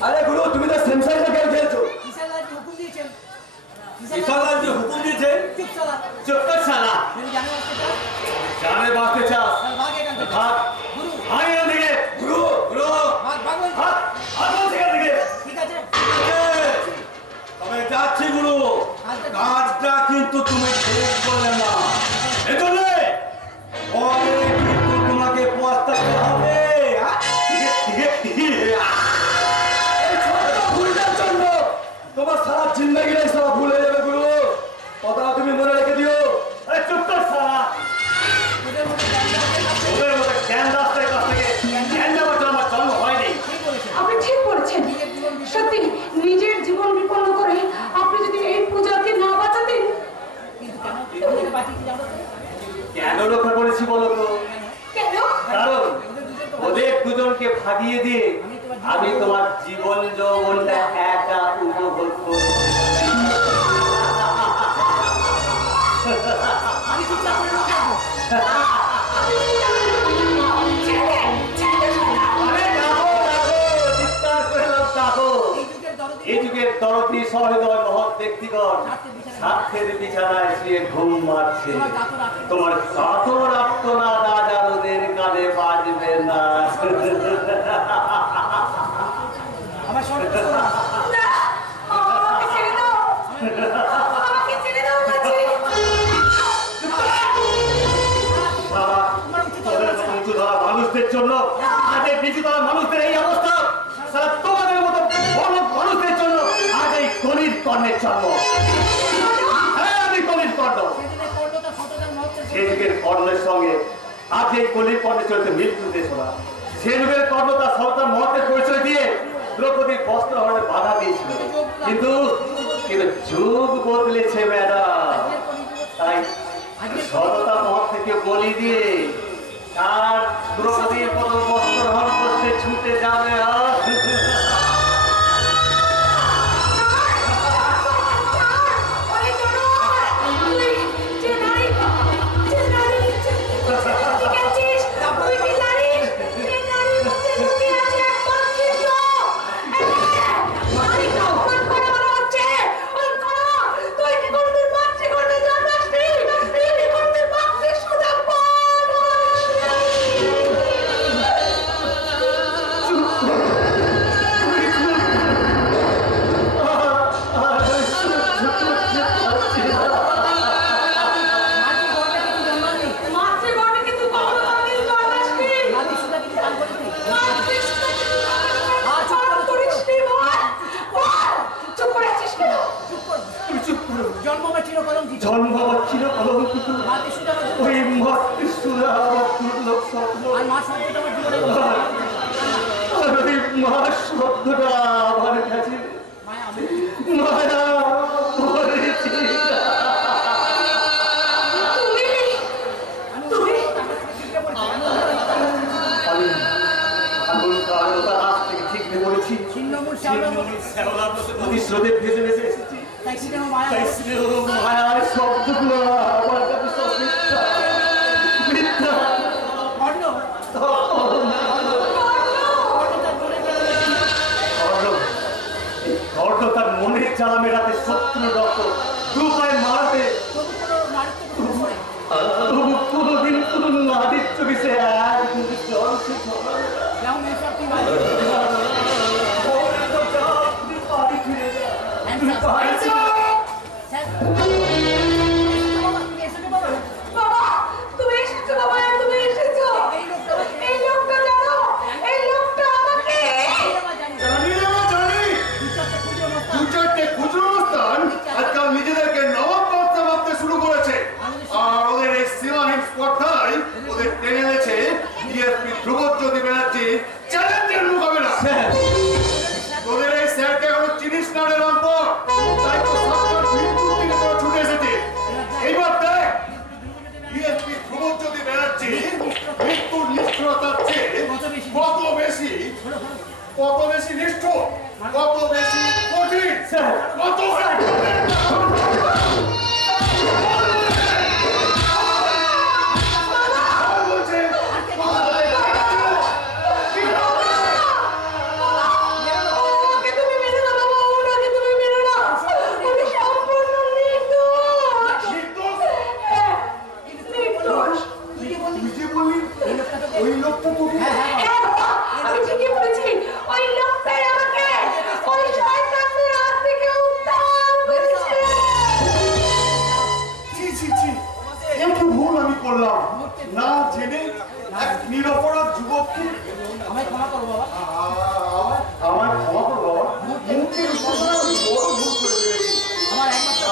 আরে গুরু তুমি তো সেন্সার সারা জিন্দগি সব ভুলে যাবে গুরু। কথা তুমি মনে রেখে দিও। আরে চুপ কর সারা। আপনি ঠিক বলেছেন। সত্যি নিজের জীবন বিপন্ন করে আপনি যদি এই পূজাকে না বাঁচাতেন। কেন রক্ষা করেছি বলো তো? কেন? কারণ ওদের দুজনকে ভাগিয়ে দিয়ে আমি তোমার জীবন যৌবনটা একা উপভোগ করব। এই যুগের দরদি সহৃদয় মহৎ ব্যক্তিগণ। স্বার্থের বিছানায়। শুয়ে ঘুম মারছে তোমার কাতর আত্মনাদ আজ আর ওদের কানে বাজবে না, আজের নিচু ধরা মানুষদের এই অবস্থা? সারা তোমাদের মতো মানুষদের জন্য আজ এই কলির কর্ণের জন্ম। হ্যাঁ না। সে যুগের তার সততা মহৎ থেকে বলি দিয়ে দ্রৌপদীর ছিন্নমূল শ্যাওলা শ্যাওলার মতো নদী স্রোতে ভেসে ভেসে এসেছি। তাই সিনেমা মায়া। শব্দগুলো আমার কাছে সব স্পর্ধায় ওদের টেনে এনেছে ডিএসপি ধ্রুবজ্যোতি ব্যানার্জি। চ্যালেঞ্জের মোকাবেলা তোদের এই স্যারকে এখনও চিনিস না রে রামপর তাই তো সাতটার মৃত্যুর দিকে তোরা ছুটে এসেছে। এইবার দেখ ডিএসপি ধ্রুবজ্যোতি ব্যানার্জি মৃত্যুর নিষ্ঠুরতার চেয়ে কত বেশি কত বেশি নিষ্ঠুর কত বেশি কঠিন কত একটু ভুল আমি করলাম না জেনে এক নিরপরাধ যুবককে আমায় ক্ষমা করো বাবা। আমায় ক্ষমা করো বড় ভুল করে আমার একমাত্র